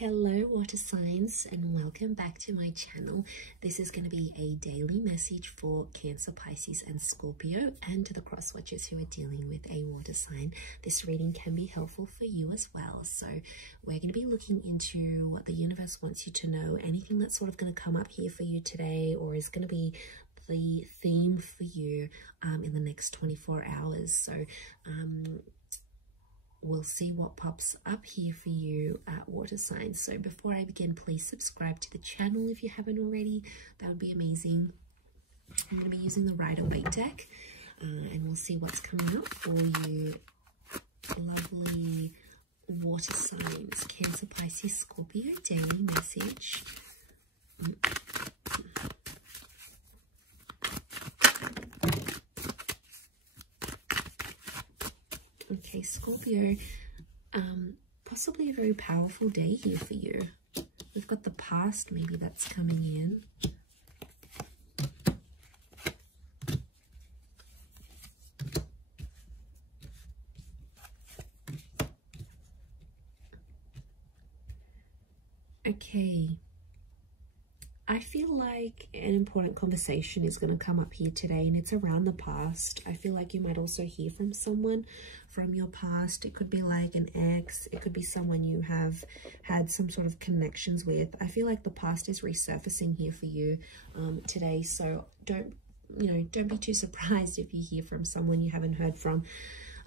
Hello water signs, and welcome back to my channel. This is going to be a daily message for Cancer, Pisces and Scorpio, and to the cross watchers who are dealing with a water sign. This reading can be helpful for you as well. So we're going to be looking into what the universe wants you to know, anything that's sort of going to come up here for you today, or is going to be the theme for you in the next 24 hours. So we'll see what pops up here for you at water signs. So before I begin, please subscribe to the channel if you haven't already. That would be amazing. I'm going to be using the Rider-Waite deck, and we'll see what's coming up for you. Lovely water signs, Cancer, Pisces, Scorpio, daily message. Okay, Scorpio, possibly a very powerful day here for you. We've got the past maybe that's coming in. Okay. I feel like an important conversation is going to come up here today, and it's around the past. I feel like you might also hear from someone from your past. It could be like an ex. It could be someone you have had some sort of connections with. I feel like the past is resurfacing here for you today. So don't be too surprised if you hear from someone you haven't heard from.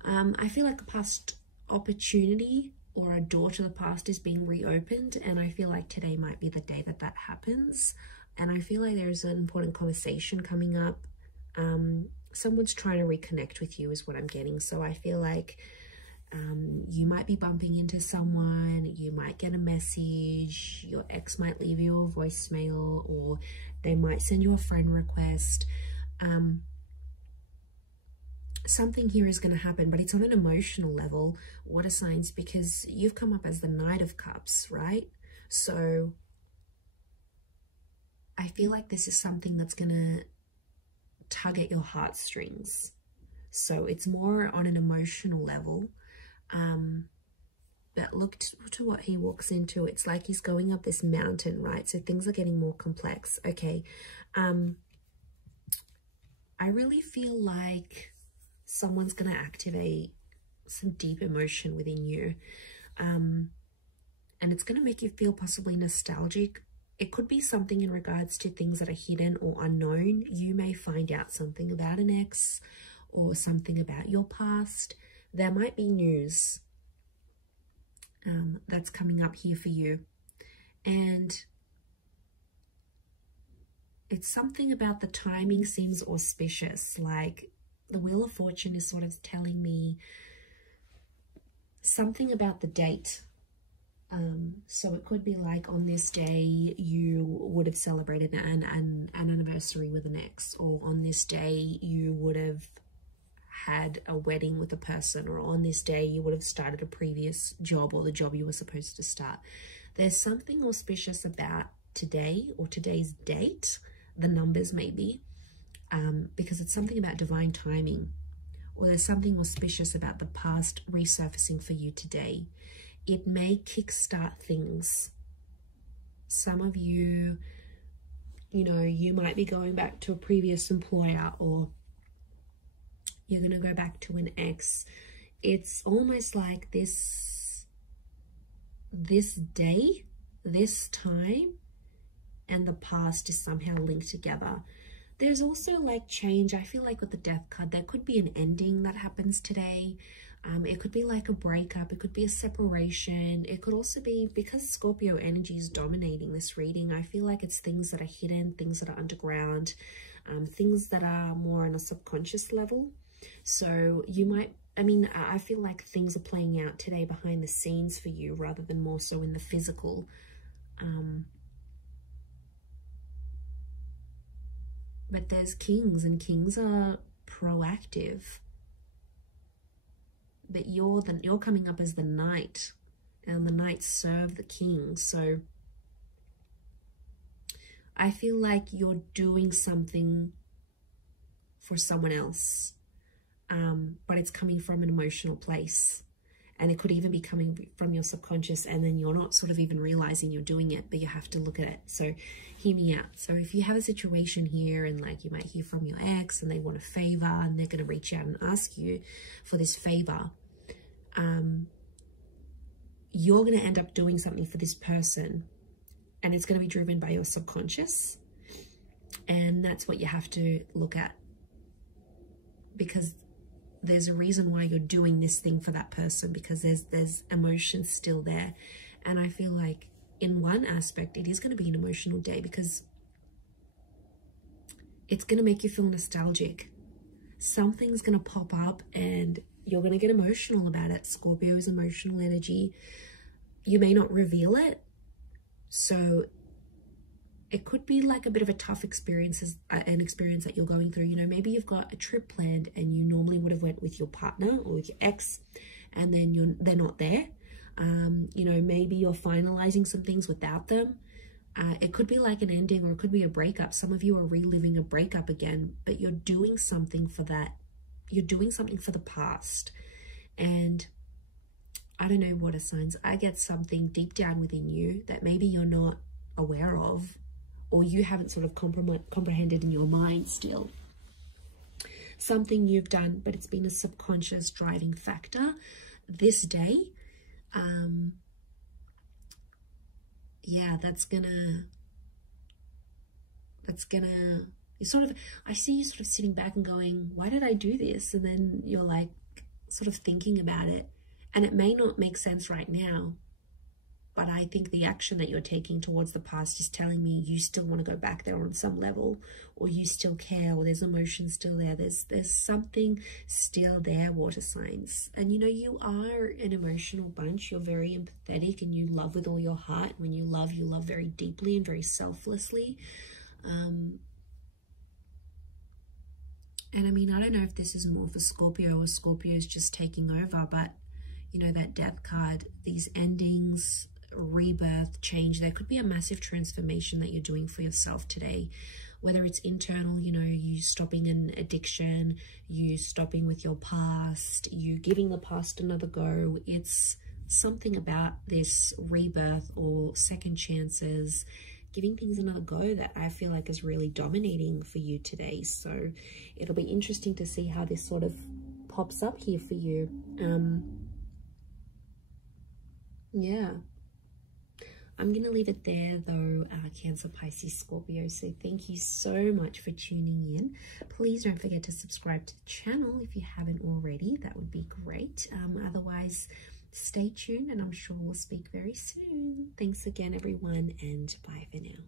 I feel like a past opportunity or a door to the past is being reopened, and I feel like today might be the day that that happens. And I feel like there's an important conversation coming up. Someone's trying to reconnect with you is what I'm getting. So I feel like you might be bumping into someone, you might get a message, your ex might leave you a voicemail, or they might send you a friend request. Something here is going to happen, but it's on an emotional level, water signs, because you've come up as the Knight of Cups, right? So I feel like this is something that's going to tug at your heartstrings. So it's more on an emotional level. But look to what he walks into. It's like he's going up this mountain, right? So things are getting more complex. Okay. I really feel like someone's going to activate some deep emotion within you. And it's going to make you feel possibly nostalgic. It could be something in regards to things that are hidden or unknown. You may find out something about an ex or something about your past. There might be news that's coming up here for you. And it's something about the timing seems auspicious. Like the Wheel of Fortune is sort of telling me something about the date. So it could be like on this day you would have celebrated an anniversary with an ex, or on this day you would have had a wedding with a person, or on this day you would have started a previous job or the job you were supposed to start. There's something auspicious about today or today's date, the numbers maybe. Because it's something about divine timing, or there's something auspicious about the past resurfacing for you today. It may kickstart things. Some of you, you might be going back to a previous employer, or you're going to go back to an ex. It's almost like this day, this time, and the past is somehow linked together. There's also like change. I feel like with the Death card, there could be an ending that happens today. It could be like a breakup. It could be a separation. It could also be, because Scorpio energy is dominating this reading, I feel like it's things that are hidden, things that are underground, things that are more on a subconscious level. So you might, I feel like things are playing out today behind the scenes for you rather than more so in the physical. But there's kings, and kings are proactive. But you're coming up as the knight, and the knights serve the king. So I feel like you're doing something for someone else, but it's coming from an emotional place. And it could even be coming from your subconscious, and then you're not sort of even realizing you're doing it, but you have to look at it. So hear me out. So if you have a situation here, and like you might hear from your ex and they want a favor, and they're going to reach out and ask you for this favor, you're going to end up doing something for this person, and it's going to be driven by your subconscious. And that's what you have to look at, because there's a reason why you're doing this thing for that person, because there's emotions still there. And I feel like in one aspect, it is going to be an emotional day, because it's going to make you feel nostalgic. Something's going to pop up and you're going to get emotional about it. Scorpio is emotional energy. You may not reveal it. So it could be like a bit of a tough experience, an experience that you're going through. You know, maybe you've got a trip planned and you normally would have went with your partner or with your ex, and then they're not there. You know, maybe you're finalizing some things without them. It could be like an ending, or it could be a breakup. Some of you are reliving a breakup again, but you're doing something for that. You're doing something for the past. And I don't know, water signs, I get something deep down within you that maybe you're not aware of, or you haven't sort of comprehended in your mind still. Something you've done, but it's been a subconscious driving factor this day. Yeah, that's gonna, you sort of, I see you sort of sitting back and going, why did I do this? And then you're like sort of thinking about it, and it may not make sense right now, but I think the action that you're taking towards the past is telling me you still want to go back there on some level, or you still care, or there's emotion still there. There's something still there, water signs. And you know, you are an emotional bunch. You're very empathetic and you love with all your heart. When you love very deeply and very selflessly. And I mean, I don't know if this is more for Scorpio, or Scorpio is just taking over, but you know, that death card, these endings, rebirth, change, there could be a massive transformation that you're doing for yourself today, whether it's internal, you know, you stopping an addiction, you stopping with your past, you giving the past another go. It's something about this rebirth or second chances, giving things another go, that I feel like is really dominating for you today. So it'll be interesting to see how this sort of pops up here for you. Yeah, I'm going to leave it there though, Cancer, Pisces, Scorpio. So thank you so much for tuning in. Please don't forget to subscribe to the channel if you haven't already. That would be great. Otherwise, stay tuned, and I'm sure we'll speak very soon. Thanks again, everyone, and bye for now.